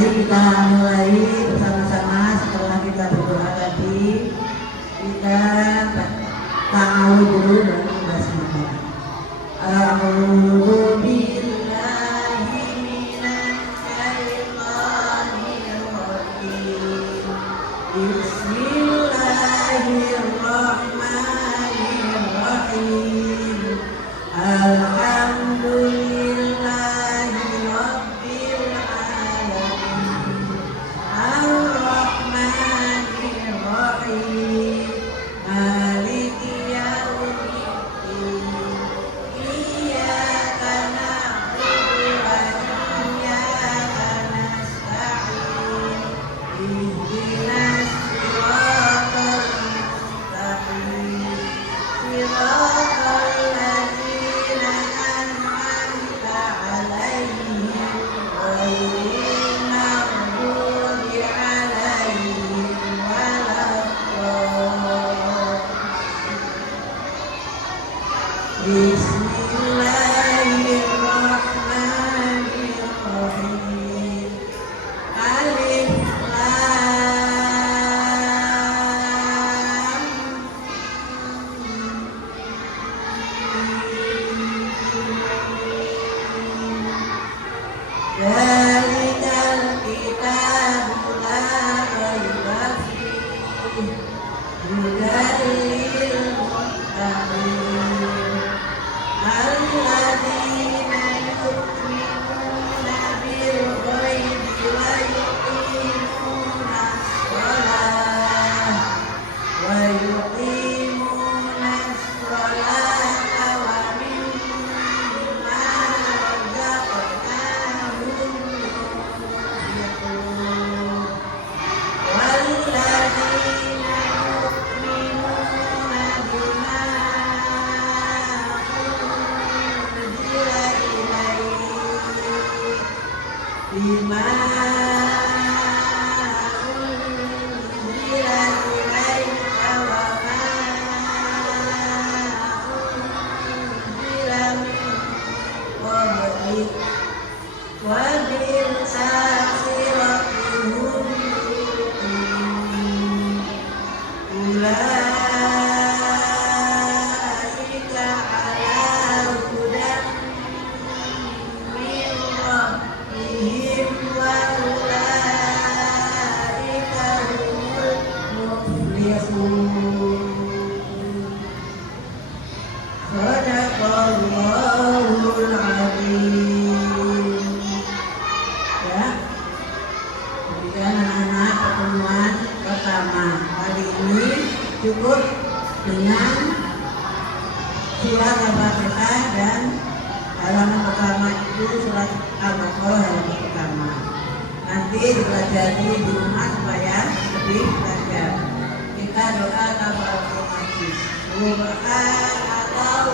Mari kita mulai bersama-sama setelah kita berdoa tadi. Kita ta'awud dulu dan basmalah. A'udzu billahi minasyaitonir rajim. Bismillahirrahmanirrahim. Alhamdulillahi rabbil alamin. Ar-Rahmanir Rahim. Maliki yaumiddin. Iyyaka na'budu wa iyyaka nasta'in. Ihdinas siratal mustaqim. Siratal ladzina an'amta 'alaihim ghairil maghdubi 'alaihim waladdallin. Bismillahirrahmanirrahim. Alif Lam Mim. Dzalikal kitabu la raiba fihi hudan lil muttaqin. Alladzina yu'minuna bil ghaibi wa yuqimunas sholata wa mimma razaqnahum yunfiqun. Walladzina yu'minuna bima unzila ilaika wa ma unzila min qablik wa bil akhirati hum yuqinun. Ulaika ala hudan min rabbihim wa ulaika humul muflihun. Shadaqallahul azim. Ya, demikian anak-anak pertemuan pertama hari ini cukup dengan surat Al-Fatihah dan halaman pertama itu surat Al-Baqarah halaman pertama. Nanti dipelajari di rumah supaya lebih lancar. Kita doa kafaratul majlis. Subhanallah